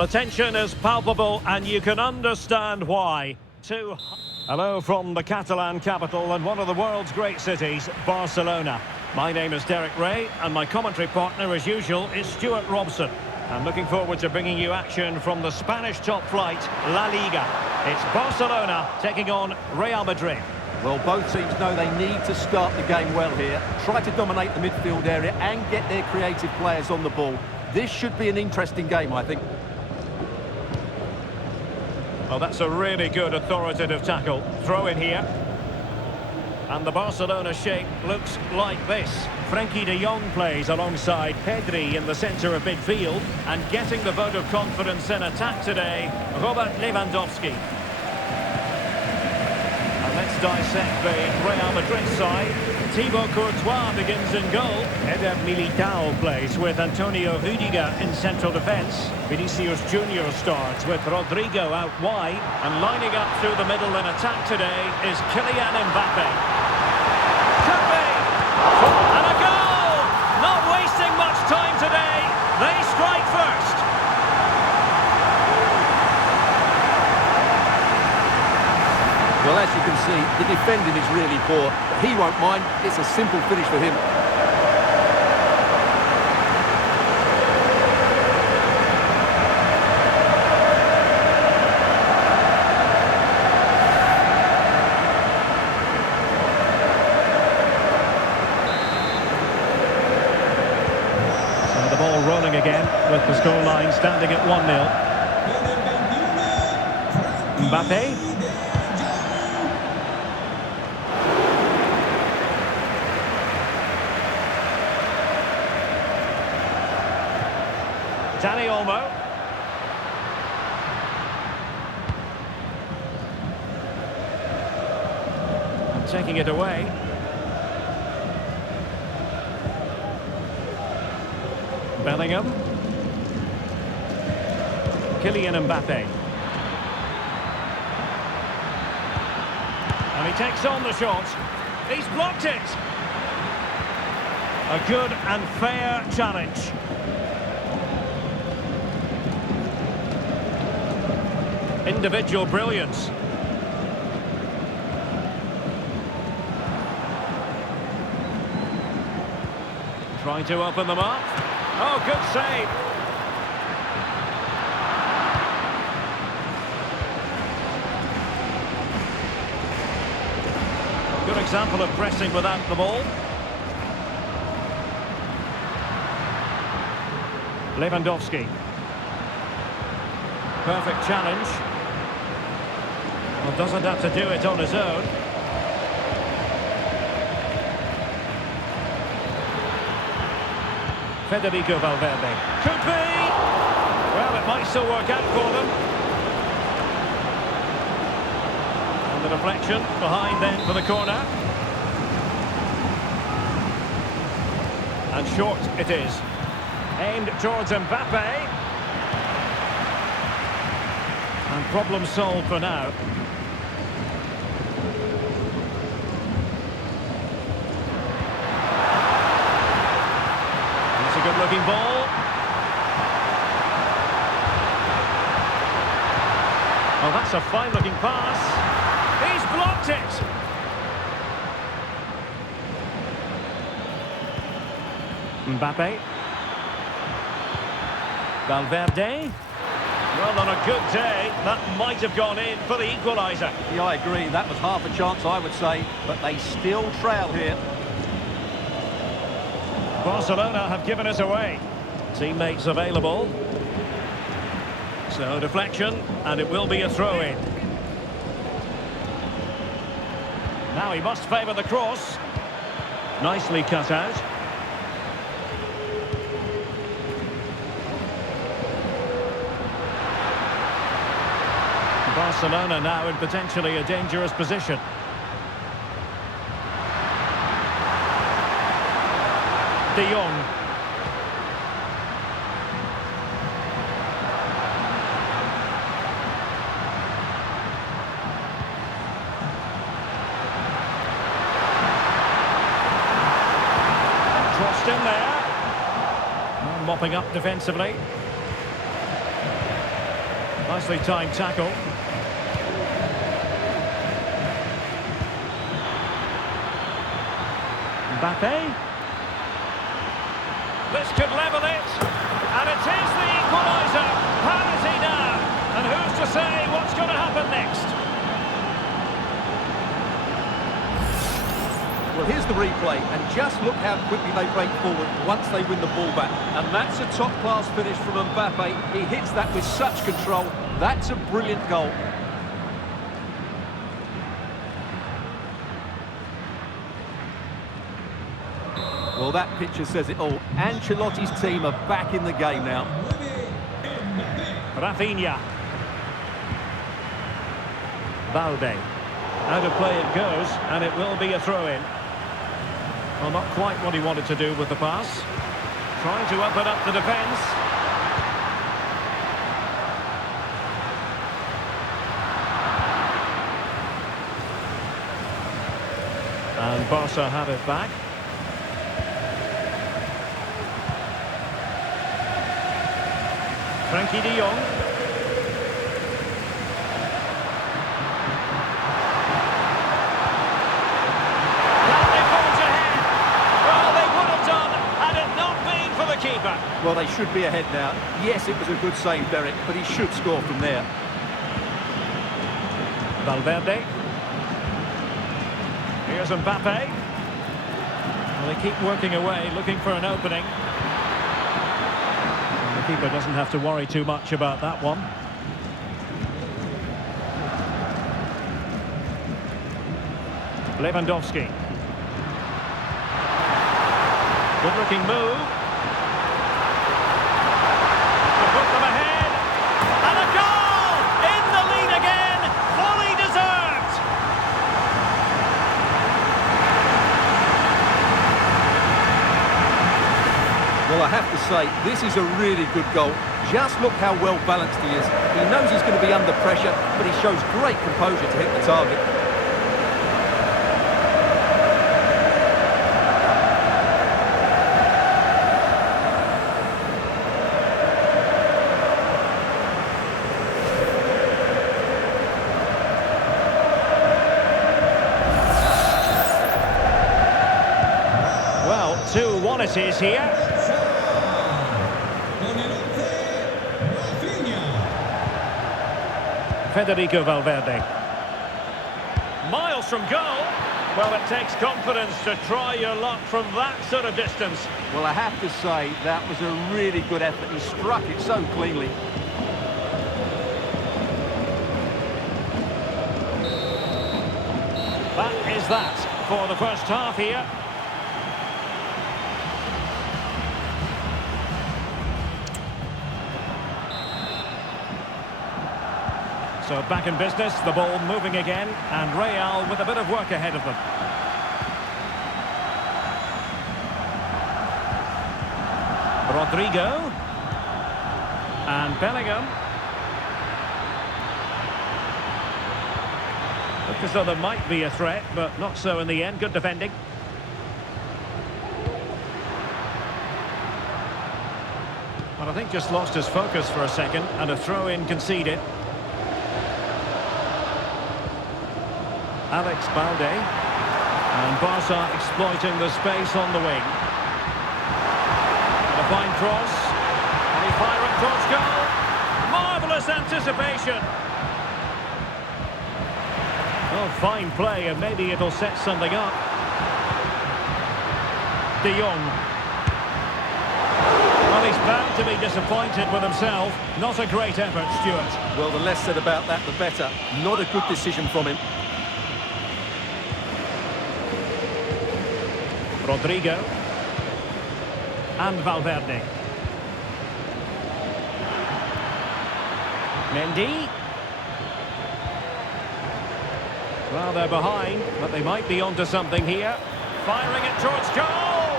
The tension is palpable and you can understand why. Hello from the Catalan capital and one of the world's great cities, Barcelona. My name is Derek Ray and my commentary partner as usual is Stuart Robson. I'm looking forward to bringing you action from the Spanish top flight, La Liga. It's Barcelona taking on Real Madrid. Well, both teams know they need to start the game well here. Try to dominate the midfield area and get their creative players on the ball. This should be an interesting game, I think. Well, that's a really good authoritative tackle. Throw in here. And the Barcelona shape looks like this. Frenkie de Jong plays alongside Pedri in the centre of midfield. And getting the vote of confidence in attack today, Robert Lewandowski. And let's dissect the Real Madrid side. Thibaut Courtois begins in goal. Eder Militao plays with Antonio Rudiger in central defence. Vinicius Junior starts with Rodrigo out wide. And lining up through the middle in attack today is Kylian Mbappe. Could be! And a goal! Not wasting much time today. They strike first. Well, as you can see, the defending is really poor. But he won't mind. It's a simple finish for him. So the ball rolling again with the scoreline standing at 1-0. Mbappe. Dani Olmo. And taking it away. Bellingham. Kylian Mbappe. And he takes on the shot. He's blocked it. A good and fair challenge. Individual brilliance. Trying to open them up. Oh, good save. Good example of pressing without the ball. Lewandowski. Perfect challenge. Well, doesn't have to do it on his own. Federico Valverde. Could be! Well, it might still work out for them. And the deflection behind then for the corner. And short it is. Aimed towards Mbappe. And problem solved for now. It's a good-looking ball. Oh, that's a fine-looking pass. He's blocked it. Mbappe. Valverde. Well, on a good day, that might have gone in for the equaliser. Yeah, I agree. That was half a chance, I would say. But they still trail here. Barcelona have given us away. Teammates available. So, deflection, and it will be a throw-in. Now he must favour the cross. Nicely cut out. Barcelona now in potentially a dangerous position. De Jong. Crossed in there. Mopping up defensively. Nicely timed tackle. Mbappe. This could level it. And it is the equaliser. Penalty now. And who's to say what's going to happen next? Well, here's the replay, and just look how quickly they break forward once they win the ball back. And that's a top-class finish from Mbappe. He hits that with such control. That's a brilliant goal. Well, that picture says it all. Ancelotti's team are back in the game now. Rafinha. Balde. Out of play it goes, and it will be a throw-in. Well, not quite what he wanted to do with the pass. Trying to open up the defence. And Barca have it back. Frankie de Jong. Can they forge ahead? Well, they would have done had it not been for the keeper. Well, they should be ahead now. Yes, it was a good save, Derek, but he should score from there. Valverde. Here's Mbappe. Well, they keep working away, looking for an opening. The keeper doesn't have to worry too much about that one. Lewandowski. Good-looking move. To put them ahead. And a goal! In the lead again! Fully deserved! Well, I have to say, this is a really good goal. Just look how well balanced he is. He knows he's going to be under pressure, but he shows great composure to hit the target. Well, 2-1 it is here. Federico Valverde. Miles from goal. Well, it takes confidence to try your luck from that sort of distance. Well, I have to say, that was a really good effort. He struck it so cleanly. That is that for the first half here. So back in business, the ball moving again, and Real with a bit of work ahead of them. Rodrigo. And Bellingham. Looked as though there might be a threat, but not so in the end. Good defending. But I think just lost his focus for a second, and a throw-in conceded. Alex Balde, and Barca exploiting the space on the wing. And a fine cross, and he firing towards goal. Marvellous anticipation. Oh, fine play, and maybe it'll set something up. De Jong. Well, he's bound to be disappointed with himself. Not a great effort, Stuart. Well, the less said about that, the better. Not a good decision from him. Rodrigo and Valverde. Mendy. Well, they're behind, but they might be onto something here. Firing it towards goal.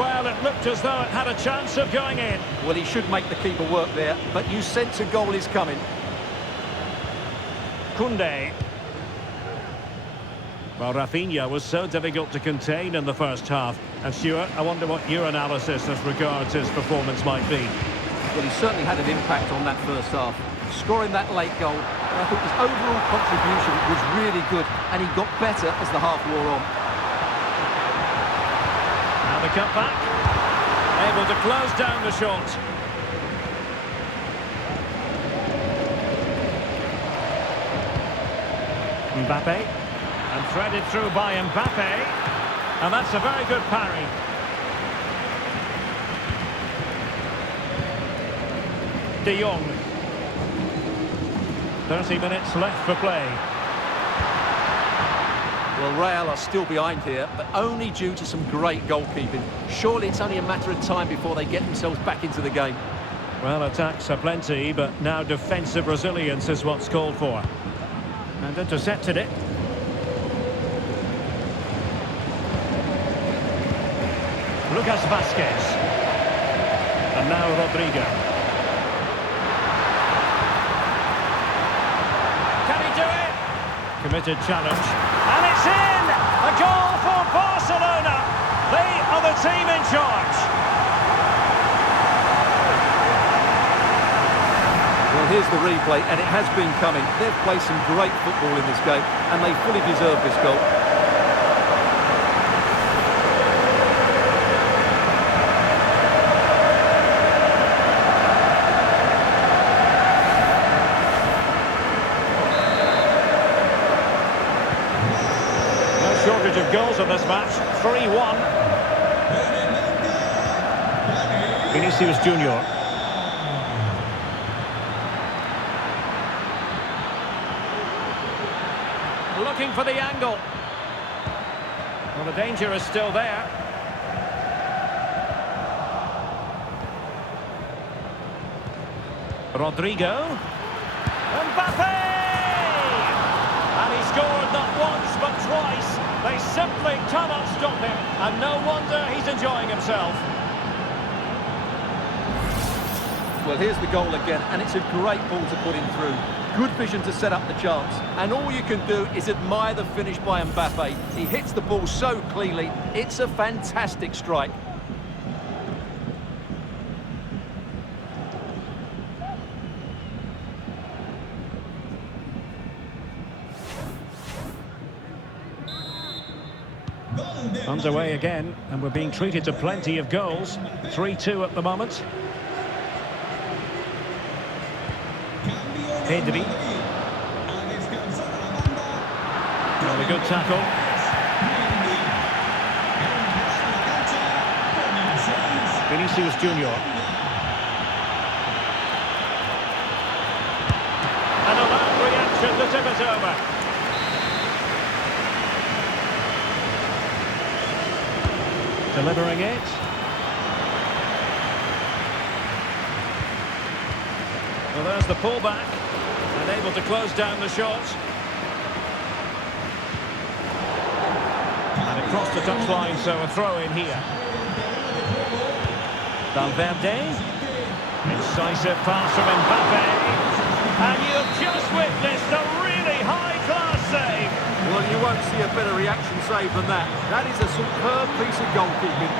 Well, it looked as though it had a chance of going in. Well, he should make the keeper work there, but you sense a goal is coming. Koundé. Well, Rafinha was so difficult to contain in the first half. And Stuart, I wonder what your analysis as regards his performance might be. Well, he certainly had an impact on that first half. Scoring that late goal, I think his overall contribution was really good, and he got better as the half wore on. Now the cut back. Able to close down the shot. Mbappe. And threaded through by Mbappe. And that's a very good parry. De Jong. 30 minutes left for play. Well, Real are still behind here, but only due to some great goalkeeping. Surely it's only a matter of time before they get themselves back into the game. Well, attacks are plenty, but now defensive resilience is what's called for. And intercepted it. Lucas Vazquez. And now Rodrigo. Can he do it? Committed challenge. And it's in! A goal for Barcelona! They are the team in charge. Well, here's the replay, and it has been coming. They've played some great football in this game, and they fully deserve this goal. Shortage of goals in this match, 3-1. Vinicius Junior. Looking for the angle. Well, the danger is still there. Rodrigo. Mbappe! And he scored not once but twice. They simply cannot stop him, and no wonder he's enjoying himself. Well, here's the goal again, and it's a great ball to put him through. Good vision to set up the chance, and all you can do is admire the finish by Mbappe. He hits the ball so cleanly, it's a fantastic strike. Underway again, and we're being treated to plenty of goals. 3-2 at the moment. Pedri. Well, a good tackle. Vinicius Junior. And a loud reaction to tip it over. Delivering it. Well, there's the pullback. And able to close down the shot. And across the touchline, so a throw in here. Valverde. Incisive pass from Mbappe. And you've just witnessed a really high-class save. Well, you won't see a better reaction save than that. That is a superb piece of goalkeeping.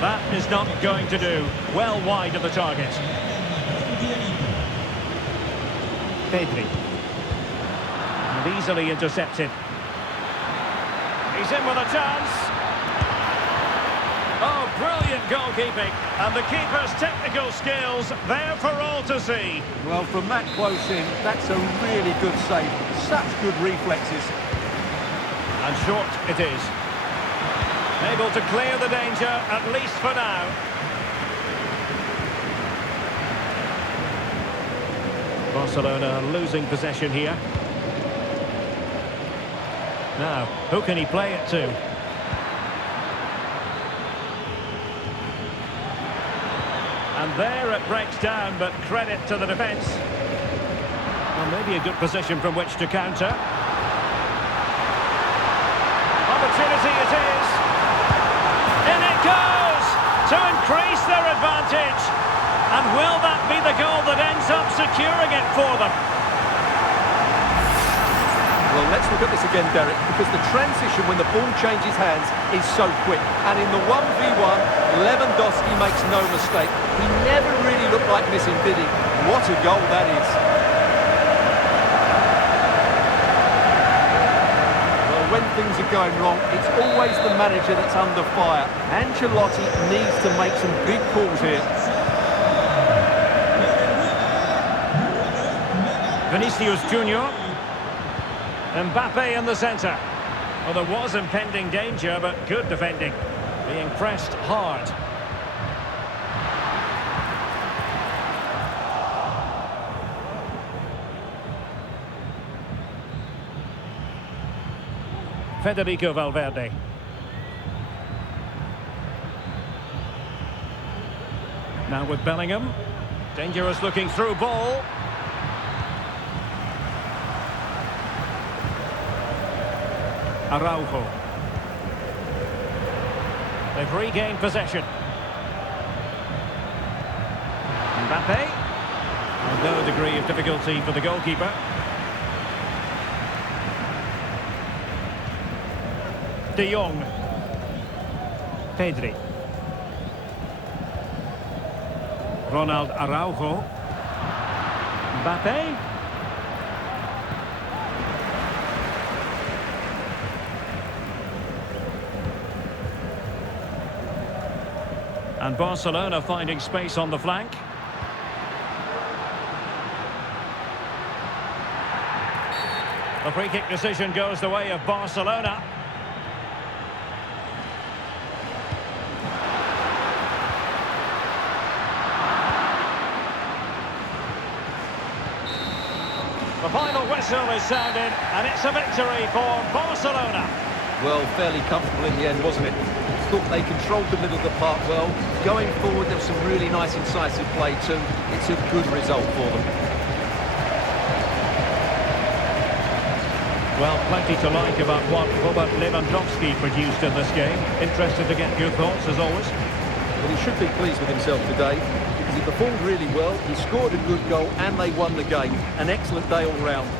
That is not going to do. Well wide of the target. Pedri. And easily intercepted. He's in with a chance. Oh, brilliant goalkeeping. And the keeper's technical skills there for all to see. Well, from that close in, that's a really good save. Such good reflexes. And short it is. Able to clear the danger, at least for now. Barcelona losing possession here. Now, who can he play it to? And there it breaks down, but credit to the defence. Well, maybe a good position from which to counter. Opportunity it is. In it goes to increase their advantage. And will that be the goal that ends up securing it for them? Well, let's look at this again, Derek, because the transition when the ball changes hands is so quick. And in the 1v1, Lewandowski makes no mistake. He never really looked like missing, did he? What a goal that is. Well, when things are going wrong, it's always the manager that's under fire. Ancelotti needs to make some big calls here. Vinicius Junior. Mbappe in the centre. Well, there was impending danger, but good defending. Being pressed hard. Federico Valverde. Now with Bellingham. Dangerous looking through ball. Araujo. They've regained possession. Mbappe. And no degree of difficulty for the goalkeeper. De Jong. Pedri. Ronald Araujo. Mbappe. And Barcelona finding space on the flank. The free kick decision goes the way of Barcelona. The final whistle is sounded, and it's a victory for Barcelona. Well, fairly comfortable in the end, wasn't it? Thought they controlled the middle of the park well. Going forward, there was some really nice incisive play too. It's a good result for them. Well, plenty to like about what Robert Lewandowski produced in this game. Interested to get your thoughts, as always. Well, he should be pleased with himself today because he performed really well. He scored a good goal and they won the game. An excellent day all round.